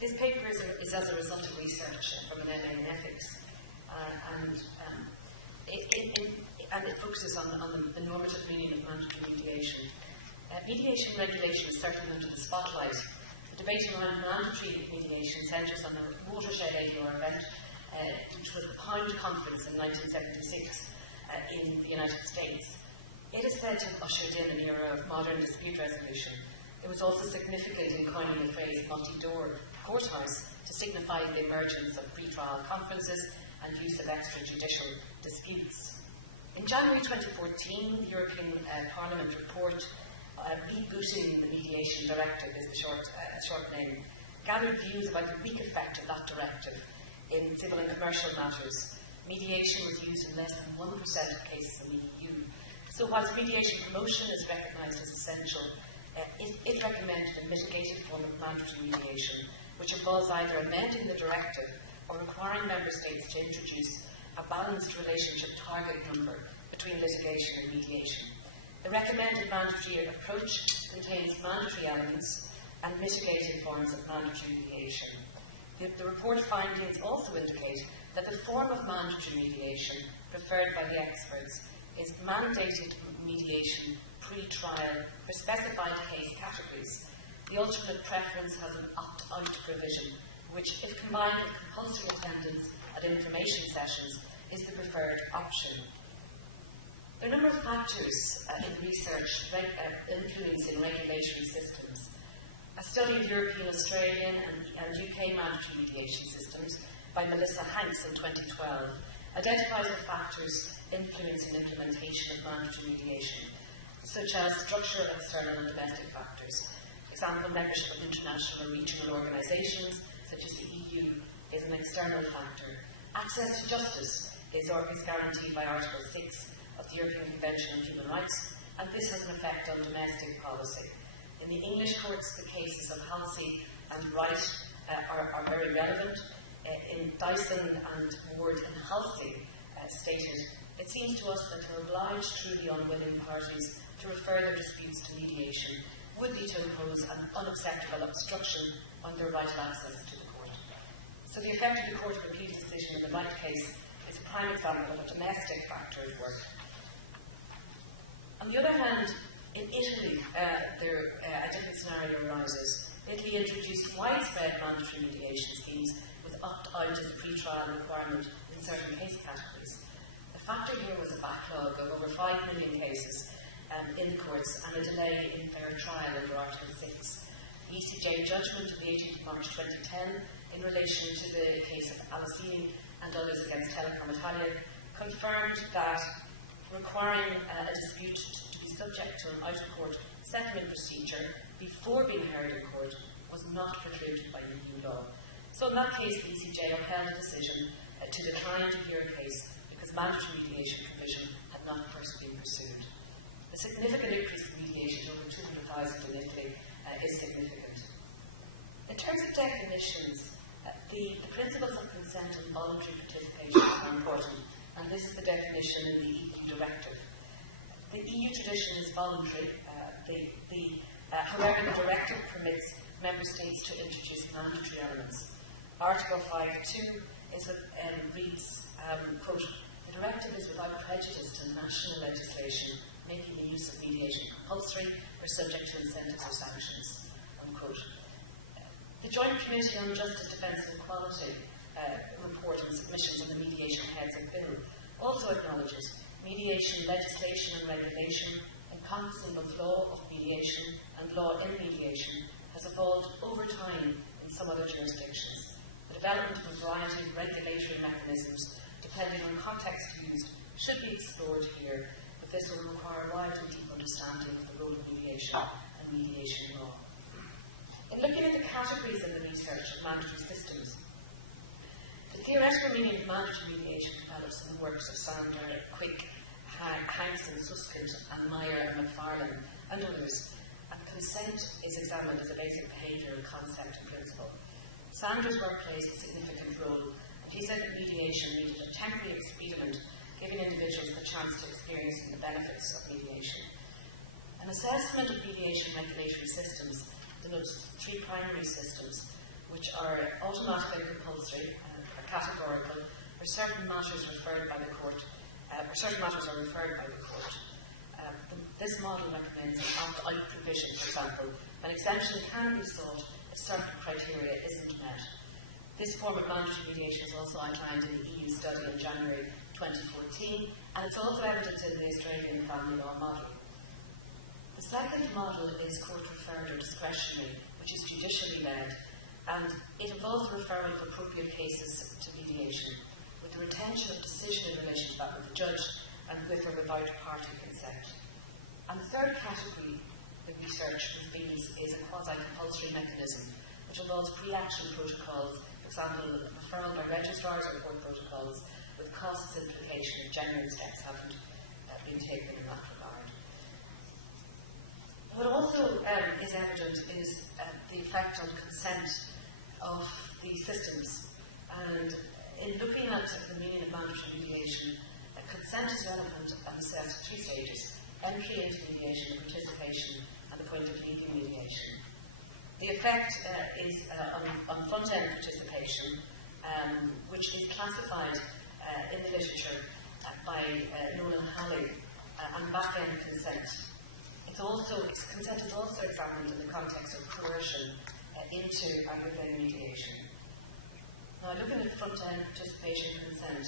This paper is as a result of research from an MA in ethics, and it focuses on the normative meaning of mandatory mediation. Mediation regulation is certainly under the spotlight. The debate around mandatory mediation centres on a watershed ADR event, which was the Pound Conference in 1976 in the United States. It is said to have ushered in an era of modern dispute resolution. It was also significant in coining the phrase multi-door courthouse to signify the emergence of pre-trial conferences and use of extrajudicial disputes. In January 2014, the European Parliament report, Rebooting the Mediation Directive is the short name, gathered views about the weak effect of that directive in civil and commercial matters. Mediation was used in less than 1% of cases in the EU. So whilst mediation promotion is recognised as essential, it recommended a mitigated form of mandatory mediation, which involves either amending the directive or requiring member states to introduce a balanced relationship target number between litigation and mediation. The recommended mandatory approach contains mandatory elements and mitigating forms of mandatory mediation. The report findings also indicate that the form of mandatory mediation preferred by the experts is mandated mediation pre-trial for specified case categories. The alternate preference has an opt-out provision, which, if combined with compulsory attendance at information sessions, is the preferred option. There are a number of factors in research influencing regulatory systems. A study of European, Australian and UK mandatory mediation systems by Melissa Hanks in 2012 identifies the factors influencing implementation of mandatory mediation, such as structural, external and domestic factors. For example, membership of international and regional organisations, such as the EU, is an external factor. Access to justice is guaranteed by Article 6 of the European Convention on Human Rights, and this has an effect on domestic policy. In the English courts, the cases of Halsey and Wright are very relevant. In Dyson and Ward and Halsey stated, it seems to us that to oblige truly unwilling parties to refer their disputes to mediation would be to impose an unacceptable obstruction on their vital access to the court. So the effect of the Court of Appeal decision in the Wright case is a prime example of a domestic factor at work. On the other hand, in Italy, a different scenario arises. Italy introduced widespread mandatory mediation schemes with opt-out as a pre-trial requirement in certain case categories. The factor here was a backlog of over 5 million cases in the courts and a delay in fair trial under Article 6. The ECJ judgment of the 18th of March 2010 in relation to the case of Alessini and others against Telecom Italia confirmed that requiring a dispute to be subject to an out-of-court settlement procedure before being heard in court was not precluded by EU law. So in that case, the ECJ upheld a decision to decline to hear a case because mandatory mediation provision had not first been pursued. The significant increase in mediation, over 200,000 in Italy, is significant. In terms of definitions, the principles of consent and voluntary participation are important, and this is the definition in the EU directive. The EU tradition is voluntary. However, the directive permits member states to introduce mandatory elements. Article 5.2 reads, quote, "The directive is without prejudice to national legislation making the use of mediation compulsory or subject to incentives or sanctions," unquote. The Joint Committee on Justice, Defence and Equality report and submissions on the mediation heads of bill also acknowledges mediation legislation and regulation encompassing both law of mediation and law in mediation has evolved over time in some other jurisdictions. The development of a variety of regulatory mechanisms, depending on context used, should be explored here, but this will require a wide and deep understanding of the role of mediation and mediation law. In looking at the categories in the research of mandatory systems, the theoretical meaning of mandatory mediation develops in the works of Sander, Quick, Hanks and Susskind, and Meyer and McFarlane, and others, and consent is examined as a basic behavioural concept and principle. Sander's work plays a significant role, and he said that mediation needed a temporary expedient, giving individuals the chance to experience the benefits of mediation. An assessment of mediation regulatory systems denotes 3 primary systems: which are automatic and compulsory, or categorical, where certain matters referred by the court, or certain matters are referred by the court. This model recommends an opt-out provision, for example. An exemption can be sought if certain criteria isn't met. This form of mandatory mediation is also outlined in the EU study in January 2014, and it's also evident in the Australian family law model. The second model is court-referred or discretionary, which is judicially led, and it involves a referral of appropriate cases to mediation, with the retention of decision in relation to that with the judge and with or without party consent. And the third category the research reveals is a quasi-compulsory mechanism, which involves pre-action protocols, for example, referral by registrars or court protocols, with costs implication if genuine steps haven't been taken in that regard. What also is evident is the effect on consent of these systems. And in looking at the meaning of mandatory mediation, consent is relevant and assessed at 3 stages: entry into mediation, participation, and the point of leaving mediation. The effect is on front-end participation, which is classified in the literature by Nolan Halley, and back-end consent. Consent is also examined in the context of coercion into and within mediation. Now, looking at front-end participation consent,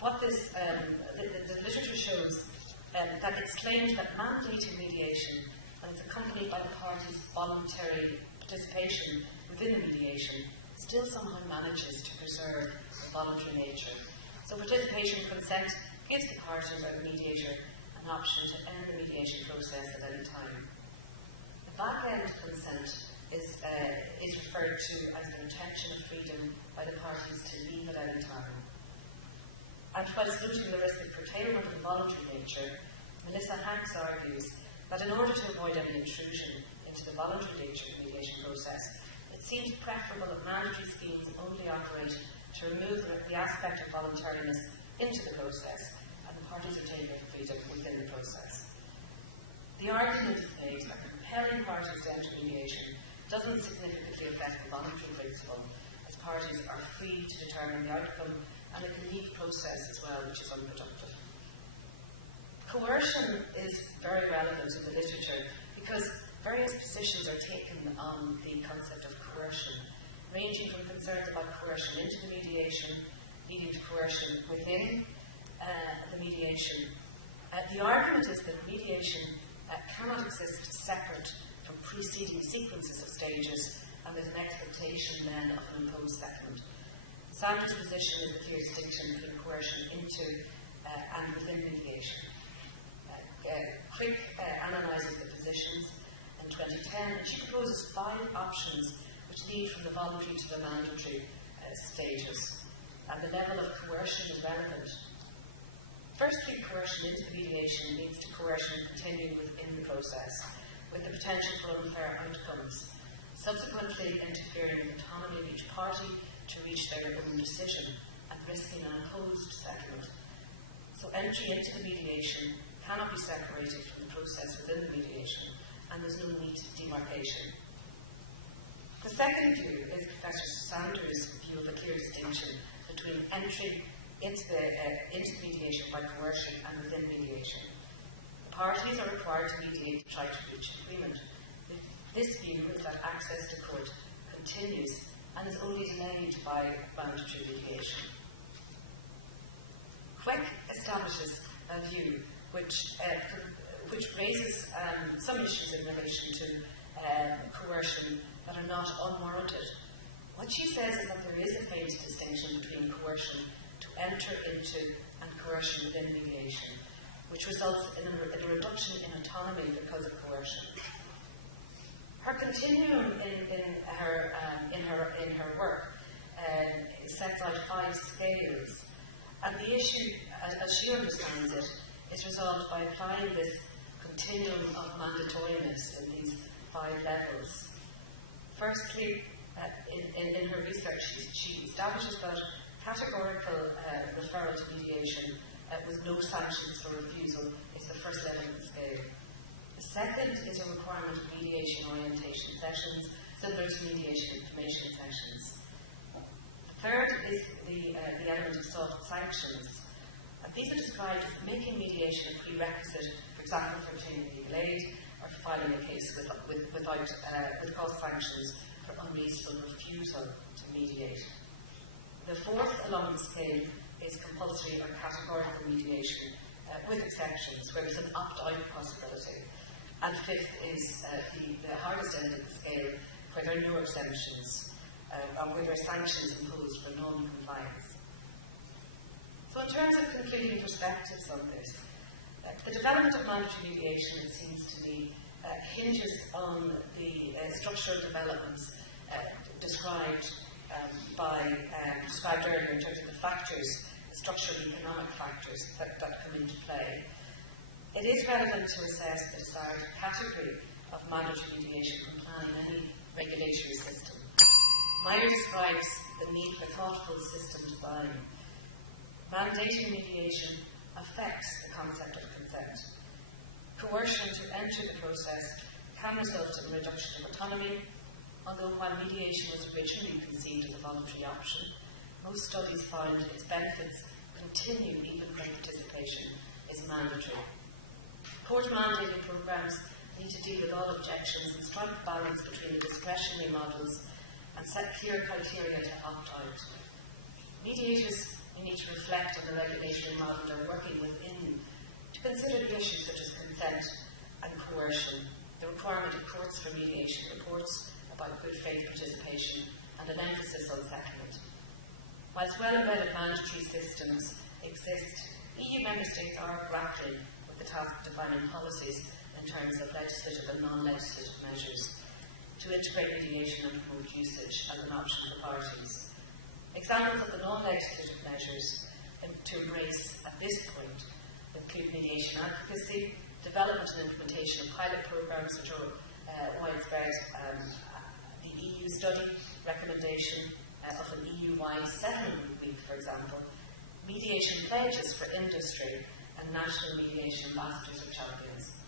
what this the literature shows that it's claimed that mandated mediation, and it's accompanied by the parties' voluntary participation within the mediation, still somehow manages to preserve the voluntary nature. So participation consent gives the parties or the mediator an option to end the mediation process at any time. The back-end consent is referred to as the retention of freedom by the parties to leave at any time. And while saluting the risk of curtailment of the voluntary nature, Melissa Hanks argues that in order to avoid any intrusion into the voluntary nature of the mediation process, it seems preferable that mandatory schemes only operate to remove the aspect of voluntariness into the process, and the parties retain their freedom within the process. The argument is made that compelling parties to enter mediation doesn't significantly affect the voluntary principle, as parties are free to determine the outcome, and it can leave the process as well, which is unproductive. Coercion is very relevant in the literature because various positions are taken on the concept of coercion, ranging from concerns about coercion into the mediation, leading to coercion within the mediation. The argument is that mediation cannot exist separate from preceding sequences of stages and with an expectation then of an imposed settlement. Sanders' position is the clear distinction between coercion into and within mediation. Crick analyses the positions in 2010, and she proposes 5 options which lead from the voluntary to the mandatory stages, and the level of coercion is relevant. Firstly, coercion into mediation leads to coercion continuing within the process, with the potential for unfair outcomes, subsequently interfering with the autonomy of each party to reach their own decision and risking an imposed settlement. So entry into the mediation cannot be separated from the process within the mediation, and there's no neat demarcation. The second view is Professor Sanders' view of a clear distinction between entry into mediation by coercion and within mediation. The parties are required to mediate to try to reach agreement. This view is that access to court continues and is only delayed by mandatory mediation. Quick establishes a view which raises some issues in relation to coercion that are not unwarranted. What she says is that there is a faint distinction between coercion to enter into and coercion within mediation, which results in a reduction in autonomy because of coercion. Her continuum in her work sets out 5 scales, and the issue, as she understands it, is resolved by applying this continuum of mandatoriness in these 5 levels. Firstly, in her research, she establishes that categorical referral to mediation with no sanctions for refusal is the first level of the scale. The second is a requirement of mediation orientation sessions, similar to mediation information sessions. The third is the element of sought sanctions. These are described as making mediation a prerequisite, for example, for obtaining legal aid or filing a case with cost sanctions for unreasonable refusal to mediate. The fourth along the scale is compulsory or categorical mediation, with exceptions, where there's an opt-out possibility. And fifth is the hardest end of the scale, where there are no exemptions, and where there are sanctions imposed for non-compliance. So in terms of concluding perspectives on this, the development of mandatory mediation, it seems to me, hinges on the structural developments described earlier in terms of the factors, the structural economic factors that come into play. It is relevant to assess the desired category of mandatory mediation from planning any regulatory system. Meyer describes the need for thoughtful system design. Mandating mediation affects the concept of consent. Coercion to enter the process can result in a reduction of autonomy, although while mediation was originally conceived as a voluntary option, most studies found its benefits continue even when participation is mandatory. Court mandating programmes need to deal with all objections and strike a balance between the discretionary models and set clear criteria to opt out. Mediators need to reflect on the regulatory model they're working within to consider the issues such as consent and coercion, the requirement of courts for mediation reports about good faith participation, and an emphasis on settlement. Whilst well-embedded mandatory systems exist, EU member states are grappling with the task of defining policies in terms of legislative and non-legislative measures to integrate mediation and promote usage as an option for parties. Examples of the non-legislative measures to embrace at this point include mediation advocacy, development and implementation of pilot programmes which are widespread, the EU study recommendation of an EU-wide settlement week, for example, mediation pledges for industry, and national mediation ambassadors or champions.